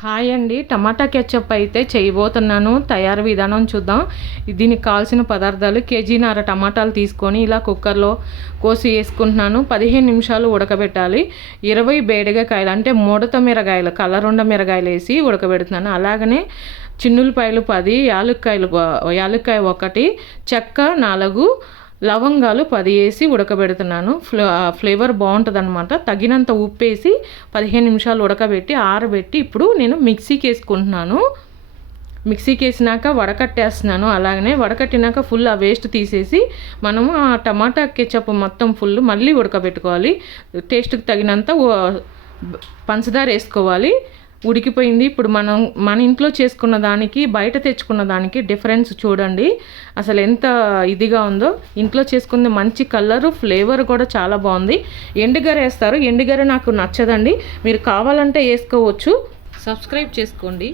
Hi అండి, టమాటా ketchup అయితే చేయబోతున్నాను. తయారు విధానం చూద్దాం. దీనికి కావాల్సిన పదార్థాలు: కేజీన్నర టమాటాలు తీసుకొని ఇలా కుక్కర్లో కోసి వేసుకుంటున్నాను. 15 నిమిషాలు ఉడకబెట్టాలి. 20 బేడగకాయలు అంటే ముడత మిరగాయలు, కలరుండ మిరగాయలు వేసి ఉడకబెడుతున్నాను. అలాగనే చిన్నులపాయలు 10, యాలుక్కాయ 1, చెక్క 4, లవంగాలు 10 వేసి ఉడకబెడుతున్నాను. ఫ్లేవర్ బాగుంటుంది అనమాట. తగినంత ఉప్పు వేసి 15 నిమిషాలు ఉడకబెట్టి ఆరబెట్టి ఇప్పుడు నేను మిక్సీకి వేసుకుంటున్నాను. మిక్సీకి వేసినాక వడకట్టేస్తున్నాను. అలాగనే వడకట్టినాక ఫుల్ ఆ వేస్ట్ తీసేసి మనము ఆ టమాటా కెచప్ మొత్తం ఫుల్ మళ్ళీ ఉడకబెట్టుకోవాలి. టేస్ట్కి తగినంత పంచదార వేసుకోవాలి. ఉడికిపోయింది. ఇప్పుడు మన ఇంట్లో చేసుకున్న దానికి బయట తెచ్చుకున్న దానికి డిఫరెన్స్ చూడండి అసలు ఎంత ఇదిగా ఉందో. ఇంట్లో చేసుకుంది మంచి కలరు, ఫ్లేవర్ కూడా చాలా బాగుంది. ఎండుగర వేస్తారు. ఎండుగర నాకు నచ్చదండి. మీరు కావాలంటే వేసుకోవచ్చు. సబ్స్క్రైబ్ చేసుకోండి.